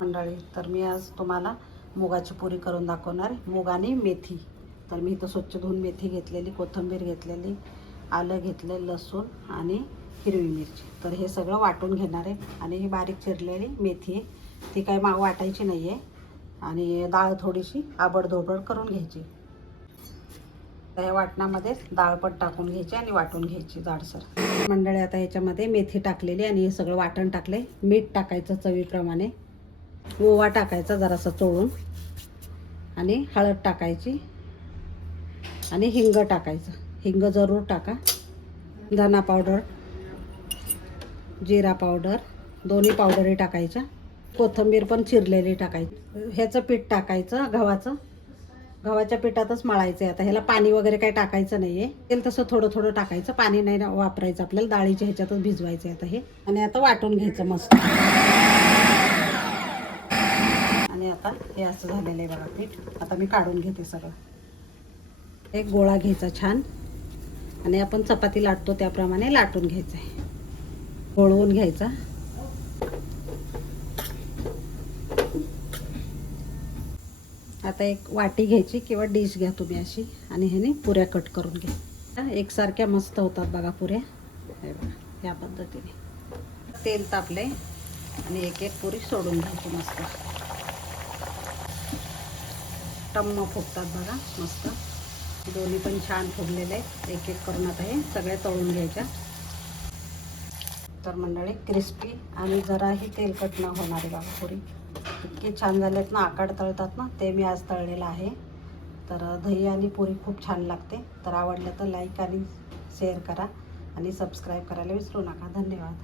मंडळी, तर मी आज तुम्हाला मुगाची पुरी करून दाखवणार आहे. मूग आणि मेथी. तर मी इथं स्वच्छ धुवून मेथी घेतलेली, कोथिंबीर घेतलेली, आलं घेतलं, लसूण आणि हिरवी मिरची. तर हे सगळं वाटून घेणार आहे. आणि ही बारीक चिरलेली मेथी आहे, ती काय वाटायची नाही आहे. आणि डाळ थोडीशी आबडधोबड करून घ्यायची. तर या वाटणामध्ये डाळ पण टाकून घ्यायची आणि वाटून घ्यायची जाडसर. मंडळी, आता याच्यामध्ये मेथी टाकलेली आणि हे सगळं वाटण टाकले. मीठ टाकायचं चवीप्रमाणे, ओवा टाकायचा जरासा चोळून, आणि हळद टाकायची आणि हिंग टाकायचं. हिंग जरूर टाका. धना पावडर, जिरा पावडर, दोन्ही पावडरी टाकायच्या. कोथिंबीर पण चिरलेली टाकायची. ह्याचं पीठ टाकायचं गव्हाच्या पिठातच मळायचं आहे. आता ह्याला पाणी वगैरे काही टाकायचं नाही आहे. तेल तसं थोडं थोडं टाकायचं, पाणी नाही वापरायचं आपल्याला. डाळीच्या ह्याच्यातच भिजवायचं आहे आता हे. आणि आता वाटून घ्यायचं मस्त. आणि आता हे असं झालेलं आहे बघा पीठ. आता मी काढून घेते सगळं. एक गोळा घ्यायचा छान, आणि आपण चपाती लाटतो त्याप्रमाणे लाटून घ्यायचं आहे. गोळवून घ्यायचा. आता एक वाटी घ्यायची किंवा डिश घ्या तुम्ही अशी, आणि ह्याने पुऱ्या कट करून घ्या. एकसारख्या मस्त होतात बघा पुऱ्या. हे बघा, ह्या पद्धतीने तेल तापले आणि एक एक पुरी सोडून घ्यायची. मस्त टम्म फुगतात बघा, मस्त. दोन्ही पण छान फुगलेले आहेत. एक एक करून आता हे सगळे तळून घ्यायच्या. तर मंडळी, क्रिस्पी आणि जराही तेलकट न होणारी बघा पुरी इतके छान झालेत ना. आकाड तळतात ना, ते मी आज तळलेलं आहे. तर दही आणि पुरी खूप छान लागते. तर आवडलं तर लाईक आणि शेअर करा आणि सबस्क्राईब करायला विसरू नका. धन्यवाद.